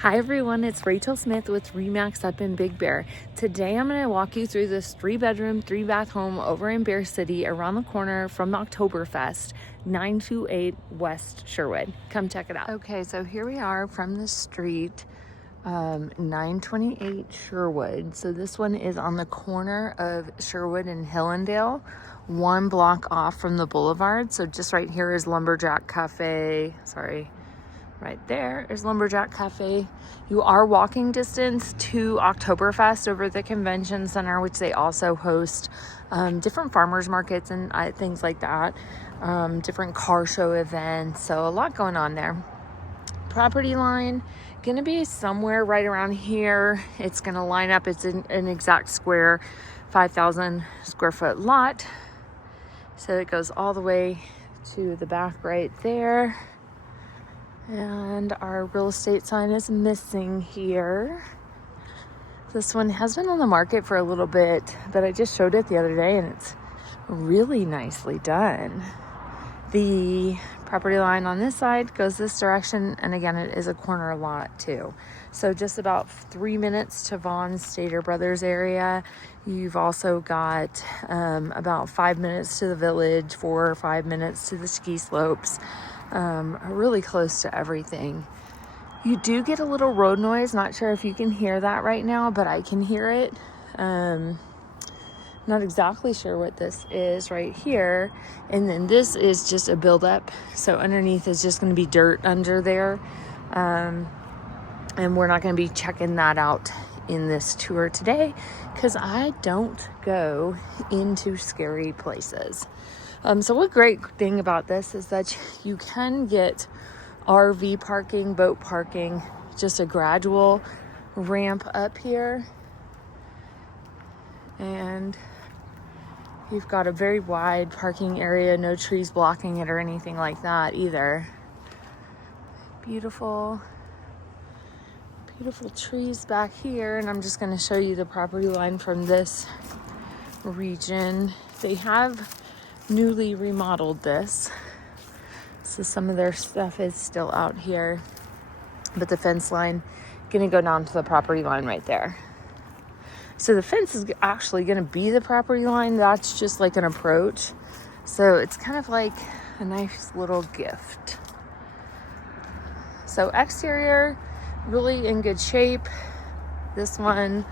Hi everyone, it's Rachael Smith with Remax up in Big Bear. Today I'm going to walk you through this 3-bedroom, 3-bath home over in Bear City around the corner from Oktoberfest, 928 West Sherwood. Come check it out. Okay, so here we are from the street, 928 Sherwood. So this one is on the corner of Sherwood and Hillendale, 1 block off from the boulevard. So just right here is Lumberjack Cafe. Right there is Lumberjack Cafe. You are walking distance to Oktoberfest over at the convention center, which they also host different farmers markets and things like that, different car show events. So a lot going on there. Property line gonna be somewhere right around here. It's gonna line up. It's an exact square, 5,000 square foot lot. So it goes all the way to the back right there. And our real estate sign is missing here. This one has been on the market for a little bit, but I just showed it the other day and it's really nicely done. The property line on this side goes this direction, and again, it is a corner lot too. So just about 3 minutes to Vaughn's Stater Brothers area. You've also got about 5 minutes to the village, 4 or 5 minutes to the ski slopes. Really close to everything. You do get a little road noise. Not sure if you can hear that right now, but I can hear it. Not exactly sure what this is right here. And then this is just a buildup. So underneath is just going to be dirt under there. And we're not going to be checking that out in this tour today because I don't go into scary places. So one great thing about this is that you can get RV parking, boat parking, just a gradual ramp up here. And you've got a very wide parking area, no trees blocking it or anything like that either. Beautiful trees back here. And I'm just going to show you the property line from this region. They have newly remodeled this, so some of their stuff is still out here, but the fence line gonna go down to the property line right there. So the fence is actually gonna be the property line. That's just like an approach, so it's kind of like a nice little gift. So exterior really in good shape. This one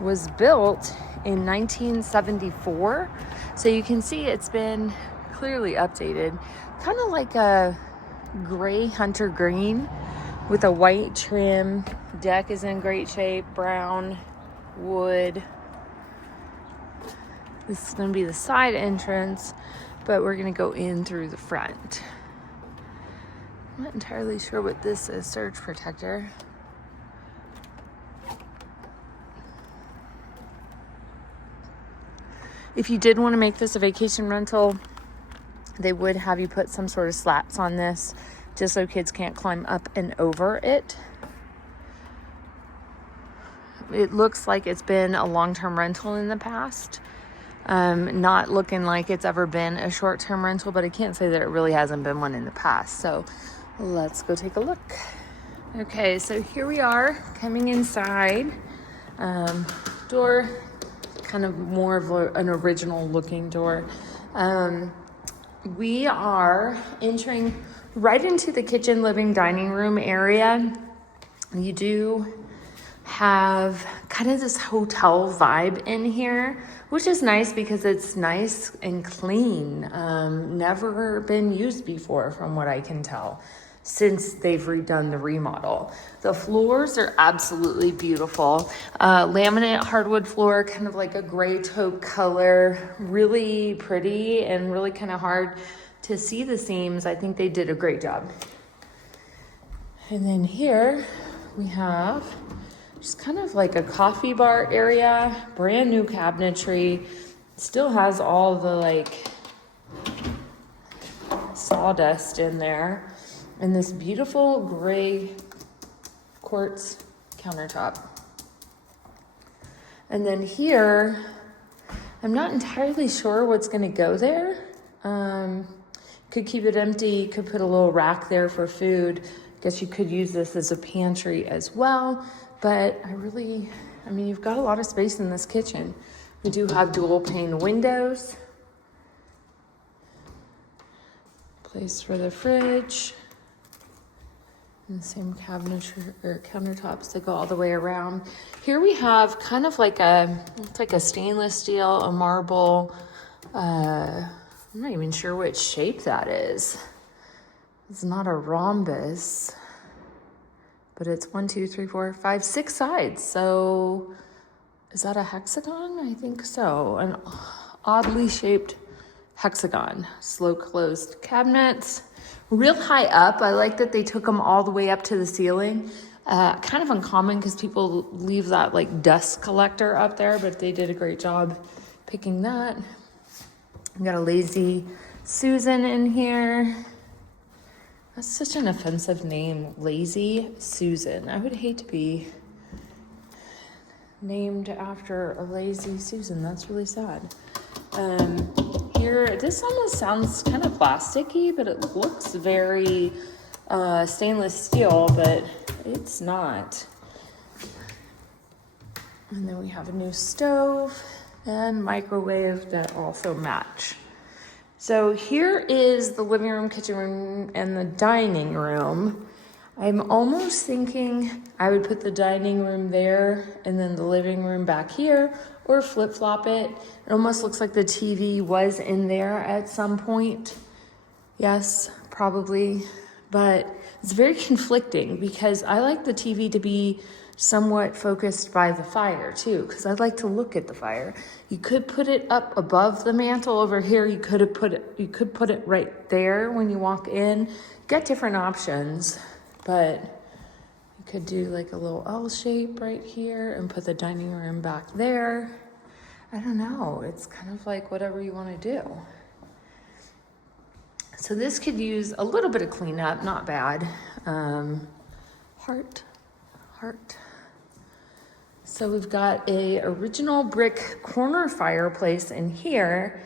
was built in 1974, so you can see it's been clearly updated, kind of like a gray hunter green with a white trim. Deck is in great shape, brown wood. This is going to be the side entrance, but we're going to go in through the front. I'm not entirely sure what this is. Surge protector. If you did want to make this a vacation rental, they would have you put some sort of slats on this just so kids can't climb up and over it. It looks like it's been a long-term rental in the past. Not looking like it's ever been a short-term rental, but I can't say that it really hasn't been one in the past. So let's go take a look. Okay, so here we are coming inside. Door, kind of more of an original looking door. We are entering right into the kitchen, living, dining room area. You do have kind of this hotel vibe in here, which is nice because it's nice and clean. Never been used before from what I can tell, since they've redone the remodel. The floors are absolutely beautiful. Laminate hardwood floor, kind of like a gray taupe color, really pretty and really kind of hard to see the seams. I think they did a great job. And then here we have just kind of like a coffee bar area, brand new cabinetry. Still has all the like sawdust in there. And this beautiful gray quartz countertop. And then here, I'm not entirely sure what's gonna go there. Could keep it empty, could put a little rack there for food, Guess you could use this as a pantry as well, but I mean, you've got a lot of space in this kitchen. We do have dual pane windows. Place for the fridge. And the same cabinetry or countertops that go all the way around. Here we have kind of like it's like a stainless steel, a marble. I'm not even sure which shape that is. It's not a rhombus, but it's 1, 2, 3, 4, 5, 6 sides. So is that a hexagon? I think so. An oddly shaped hexagon. Slow closed cabinets. Real high up. I like that they took them all the way up to the ceiling. Kind of uncommon because people leave that like dust collector up there, but they did a great job picking that. We got a Lazy Susan in here. That's such an offensive name, Lazy Susan. I would hate to be named after a Lazy Susan. That's really sad. Here, this almost sounds kind of plasticky, but it looks very stainless steel, but it's not. And then we have a new stove and microwave that also match. So here is the living room, kitchen room, and the dining room. I'm almost thinking I would put the dining room there and then the living room back here, or flip-flop it. It almost looks like the TV was in there at some point. Yes, probably. But it's very conflicting because I like the TV to be somewhat focused by the fire too, because I'd like to look at the fire. You could put it up above the mantle over here. You could put it right there when you walk in. Get different options, but you could do like a little L shape right here and put the dining room back there. I don't know. It's kind of like whatever you want to do. So this could use a little bit of cleanup, not bad. Heart. So we've got a original brick corner fireplace in here,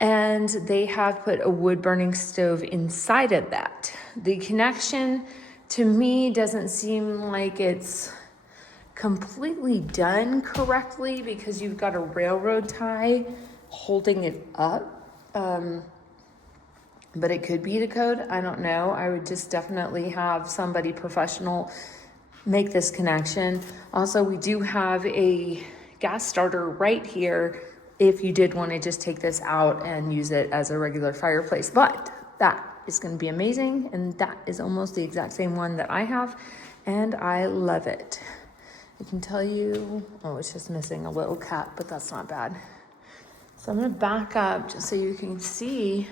and they have put a wood burning stove inside of that. The connection to me doesn't seem like it's completely done correctly because you've got a railroad tie holding it up. But it could be the code. I don't know. I would just definitely have somebody professional make this connection. Also, we do have a gas starter right here if you did want to just take this out and use it as a regular fireplace. But that is going to be amazing. And that is almost the exact same one that I have. And I love it. I can tell you, oh, it's just missing a little cap, but that's not bad. So I'm going to back up just so you can see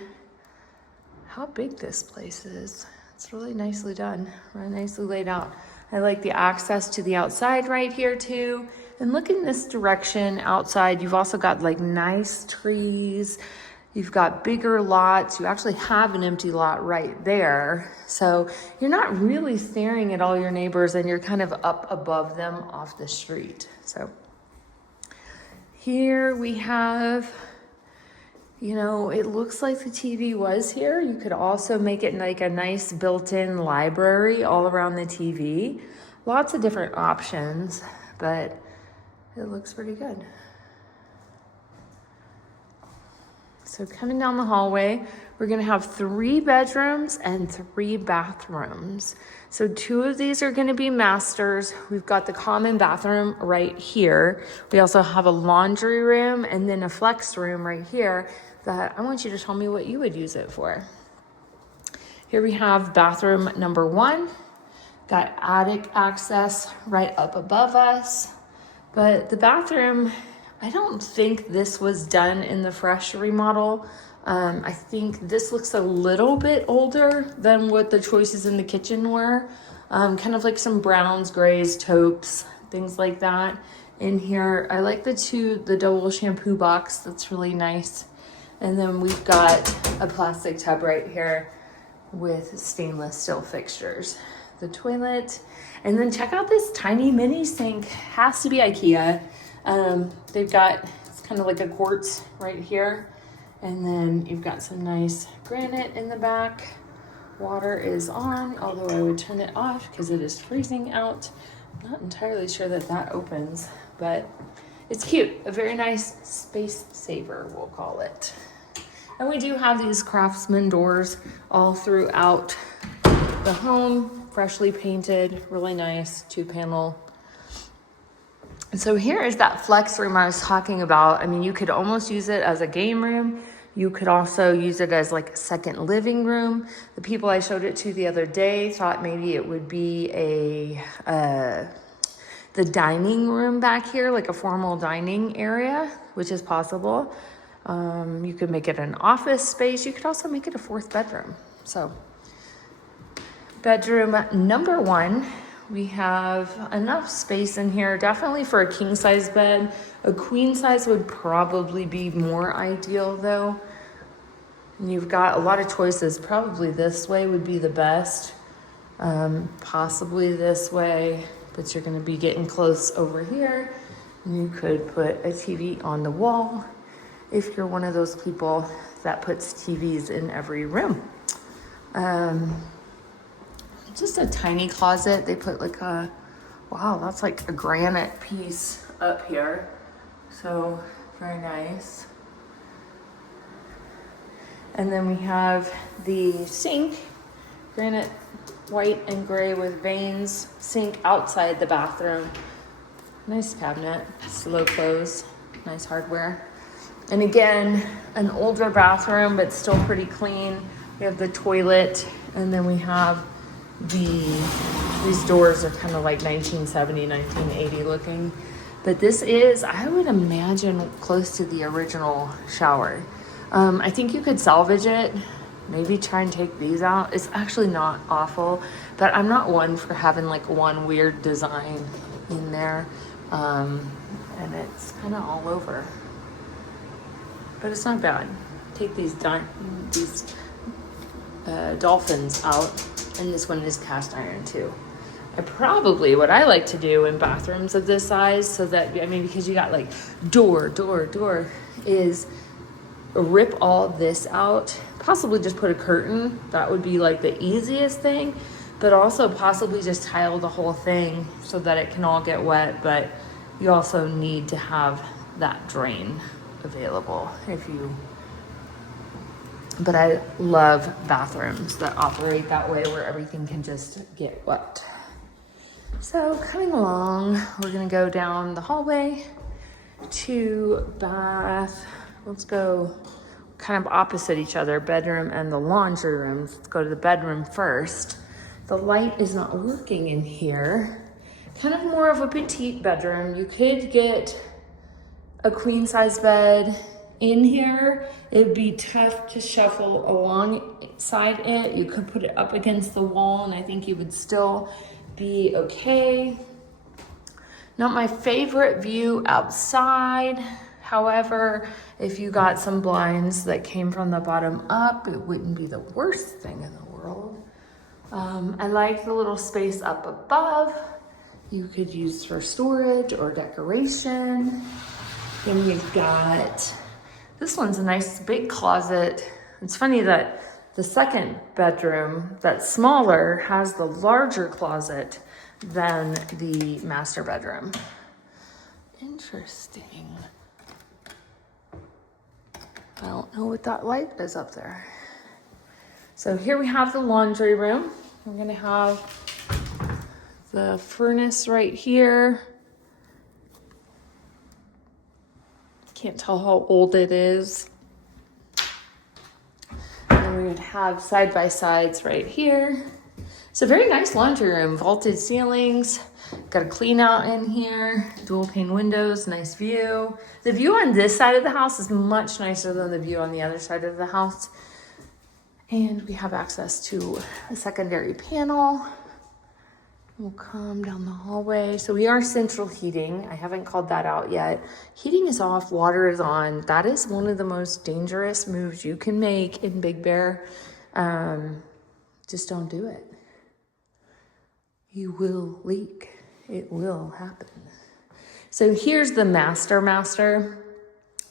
how big this place is. It's really nicely done, really nicely laid out. I like the access to the outside right here too. And look in this direction outside, you've also got like nice trees. You've got bigger lots. You actually have an empty lot right there. So you're not really staring at all your neighbors and you're kind of up above them off the street. So here we have, you know, it looks like the TV was here. You could also make it like a nice built-in library all around the TV. Lots of different options, but it looks pretty good. So coming down the hallway, we're gonna have 3 bedrooms and 3 bathrooms. So 2 of these are gonna be masters. We've got the common bathroom right here. We also have a laundry room and then a flex room right here that I want you to tell me what you would use it for. Here we have bathroom number 1. Got attic access right up above us. But the bathroom, I don't think this was done in the fresh remodel. I think this looks a little bit older than what the choices in the kitchen were. Kind of like some browns, grays, taupes, things like that in here. I like the double shampoo box. That's really nice. And then we've got a plastic tub right here with stainless steel fixtures. The toilet. And then check out this tiny mini sink. Has to be IKEA. They've got, it's kind of like a quartz right here. And then you've got some nice granite in the back water is on, although I would turn it off because it is freezing out. I'm not entirely sure that that opens, but it's cute. A very nice space saver, we'll call it. And we do have these Craftsman doors all throughout the home, freshly painted, really nice 2-panel. So here is that flex room I was talking about. I mean, you could almost use it as a game room. You could also use it as like a second living room. The people I showed it to the other day thought maybe it would be the dining room back here, like a formal dining area, which is possible. You could make it an office space. You could also make it a 4th bedroom. So bedroom number 1. We have enough space in here, definitely for a king size bed. A queen size would probably be more ideal though. And you've got a lot of choices. Probably this way would be the best. Possibly this way, but you're gonna be getting close over here. And you could put a TV on the wall if you're one of those people that puts TVs in every room. Just a tiny closet. They put like wow, that's like a granite piece up here. So very nice. And then we have the sink, granite white and gray with veins, sink outside the bathroom. Nice cabinet, slow close, nice hardware. And again, an older bathroom, but still pretty clean. We have the toilet, and then we have these doors are kind of like 1970, 1980 looking. But this is, I would imagine, close to the original shower. I think you could salvage it, maybe try and take these out. It's actually not awful, but I'm not one for having like one weird design in there. And it's kind of all over. But it's not bad. Take these dolphins out. And this one is cast iron too. What I like to do in bathrooms of this size, so that, I mean, because you got like door, is rip all this out, possibly just put a curtain. That would be like the easiest thing, but also possibly just tile the whole thing so that it can all get wet. But you also need to have that drain available but I love bathrooms that operate that way where everything can just get wet. So coming along, we're gonna go down the hallway to bath. Let's go kind of opposite each other, bedroom and the laundry room. Let's go to the bedroom first. The light is not working in here. Kind of more of a petite bedroom. You could get a queen size bed in here. It'd be tough to shuffle alongside it. You could put it up against the wall and I think you would still be okay. Not my favorite view outside. However, if you got some blinds that came from the bottom up, it wouldn't be the worst thing in the world. I like the little space up above. You could use for storage or decoration. Then we've got, this one's a nice big closet. It's funny that the second bedroom, that's smaller, has the larger closet than the master bedroom. Interesting. I don't know what that light is up there. So here we have the laundry room. We're gonna have the furnace right here. Can't tell how old it is. And we're gonna have side-by-sides right here. It's a very nice laundry room, vaulted ceilings, got a clean out in here, dual pane windows, nice view. The view on this side of the house is much nicer than the view on the other side of the house. And we have access to a secondary panel. We'll come down the hallway. So we are central heating. I haven't called that out yet. Heating is off, water is on. That is one of the most dangerous moves you can make in Big Bear. Just don't do it. You will leak. It will happen. So here's the master.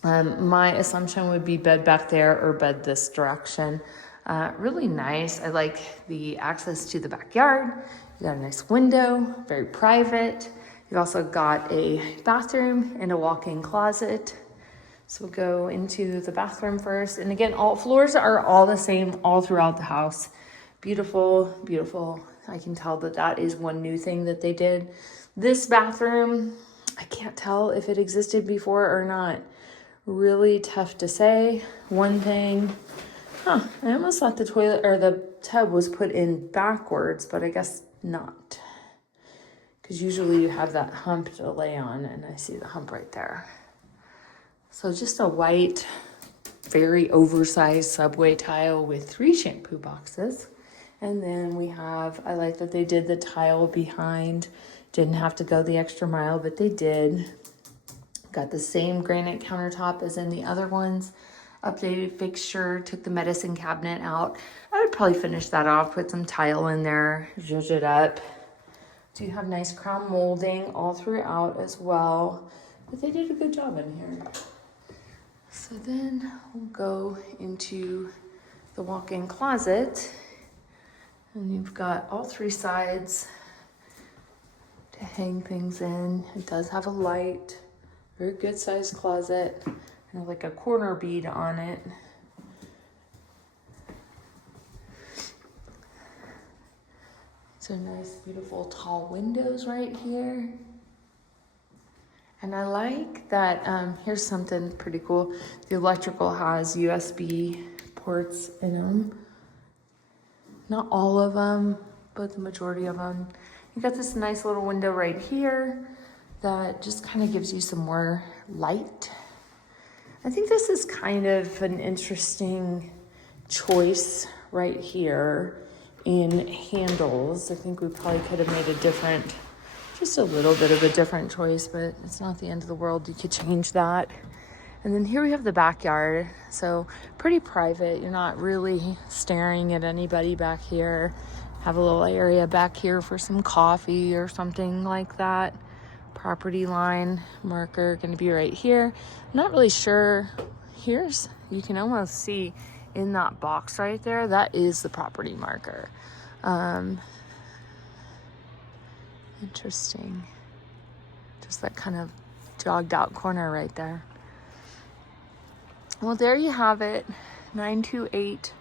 My assumption would be bed back there or bed this direction. Really nice. I like the access to the backyard. You got a nice window, very private. You've also got a bathroom and a walk-in closet. So we'll go into the bathroom first. And again, all floors are all the same all throughout the house. Beautiful, beautiful. I can tell that that is one new thing that they did. This bathroom, I can't tell if it existed before or not. Really tough to say. One thing, I almost thought the toilet or the tub was put in backwards, but I guess not. Because usually you have that hump to lay on, and I see the hump right there. So just a white, very oversized subway tile with 3 shampoo boxes. And then we have, I like that they did the tile behind. Didn't have to go the extra mile, but they did. Got the same granite countertop as in the other ones. Updated fixture, took the medicine cabinet out. I would probably finish that off, put some tile in there, zhuzh it up. Do have nice crown molding all throughout as well. But they did a good job in here. So then we'll go into the walk-in closet. And you've got all 3 sides to hang things in. It does have a light, very good sized closet, and like a corner bead on it. So nice, beautiful, tall windows right here. And I like that, here's something pretty cool. The electrical has USB ports in them. Not all of them, but the majority of them. You got this nice little window right here that just kind of gives you some more light. I think this is kind of an interesting choice right here in handles. I think we probably could have made a different, just a little bit of a different choice, but it's not the end of the world. You could change that. And then here we have the backyard. So pretty private. You're not really staring at anybody back here. Have a little area back here for some coffee or something like that. Property line marker going to be right here. I'm not really sure. You can almost see in that box right there, that is the property marker. Interesting. Just that kind of jogged out corner right there. Well, there you have it, 928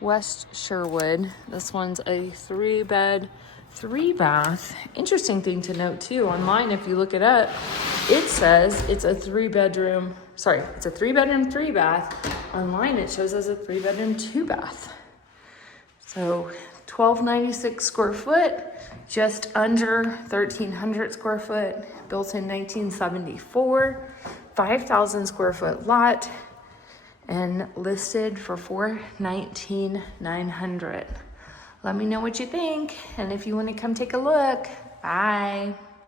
West Sherwood. This one's a 3-bed, 3-bath. Interesting thing to note too, online if you look it up, it says it's a 3-bedroom, it's a 3-bedroom, 3-bath. Online it shows as a 3-bedroom, 2-bath. So 1296 square foot, just under 1300 square foot, built in 1974, 5,000 square foot lot, and listed for $419,900. Let me know what you think, and if you want to come take a look. Bye.